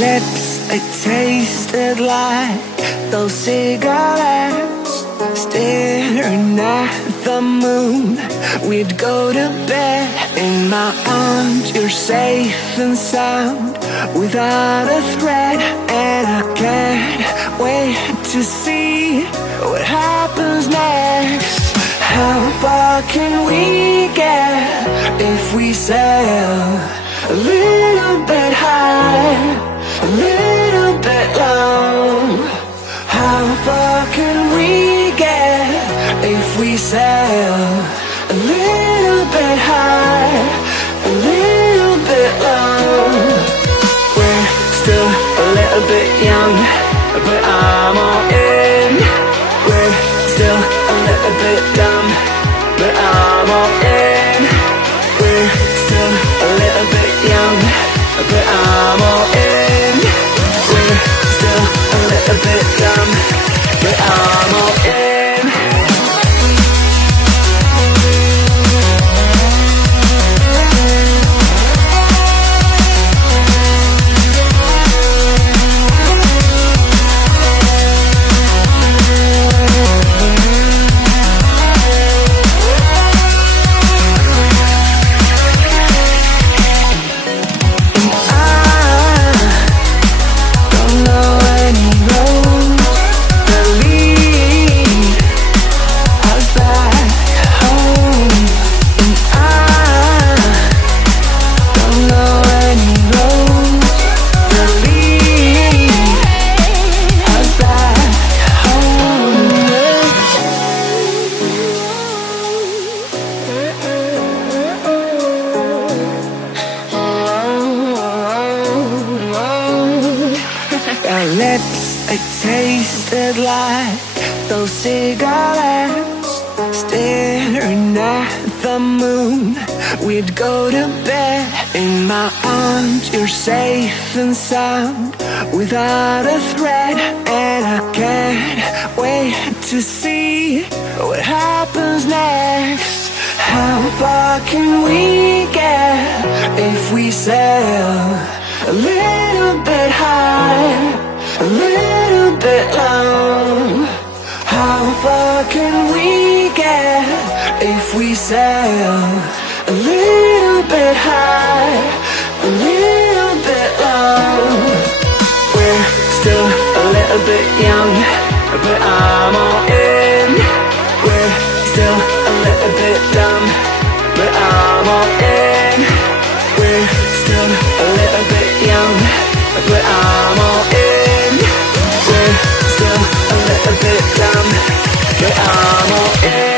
lips, they tasted like those cigarettes. Staring at the moon, we'd go to bed. In my arms, you're safe and sound, without a threat. And I can't wait to see what happens next. How far can we get if we sail a little bit high, a little bit low? How far can we get if we sail a little bit high, a little bit low? We're still a little bit young, but I'm all in. We're still a little bit dumb, but I'm all in. We're still a little bit young, but I'm all in. We're still a little bit dumb, but I'm all in. Our lips, they tasted like those cigarettes. Staring at the moon, we'd go to bed. In my arms, you're safe and sound, without a threat. And I can't wait to see what happens next. How far can we get if we sail a little bit high, a little bit low? How far can we get if we sail a little bit high, a little bit low? We're still a little bit young, but I'm all in. We're still a little bit dumb, but I'm all in. We're still a little bit young, but I'm all in. We're still a little bit dumb, but I'm all in.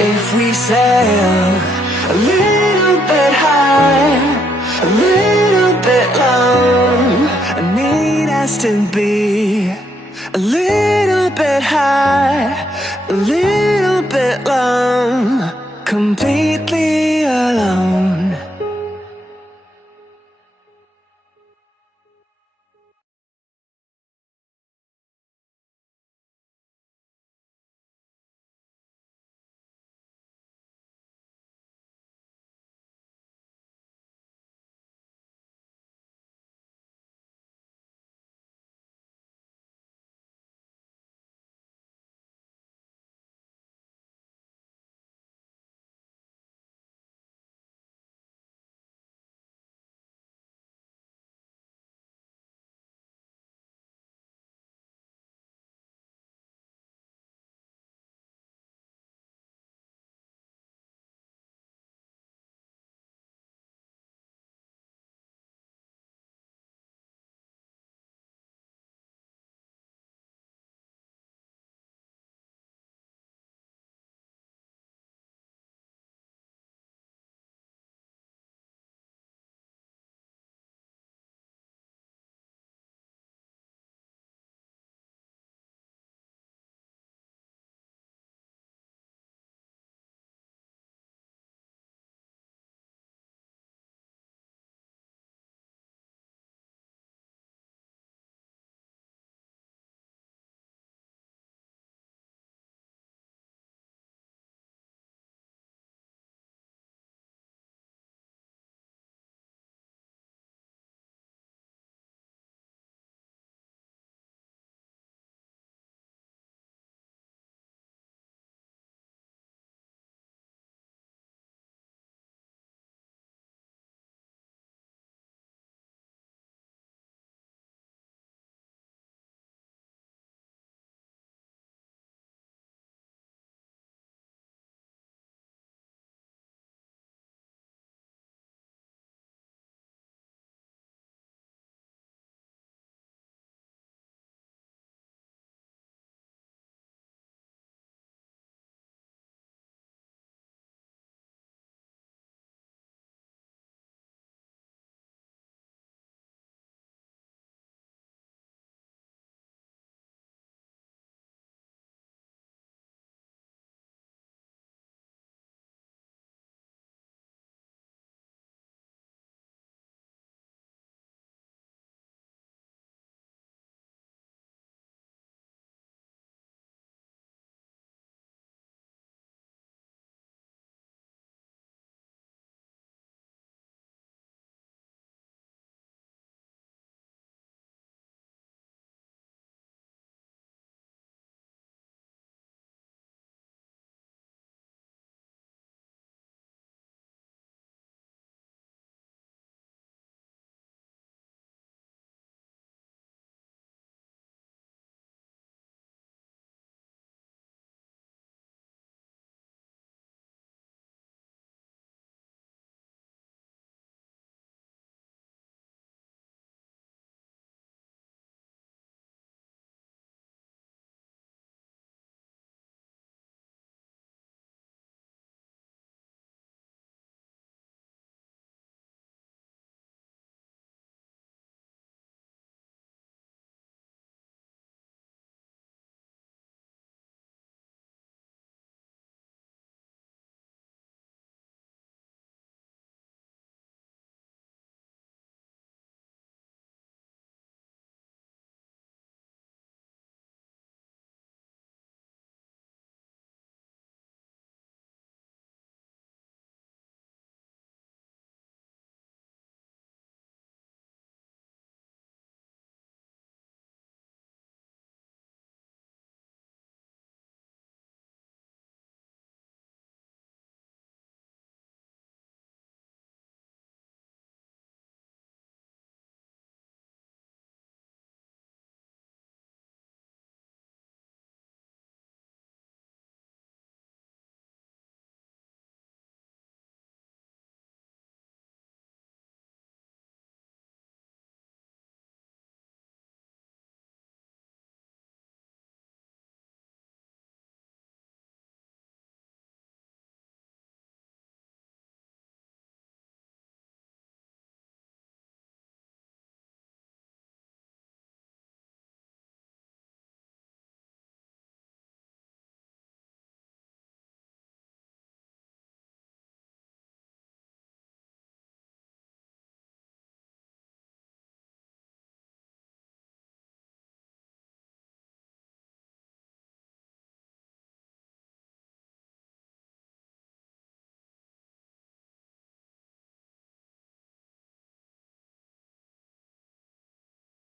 If we sail a little bit high, a little bit low, I need us to be a little bit high, a little bit low, completely alone.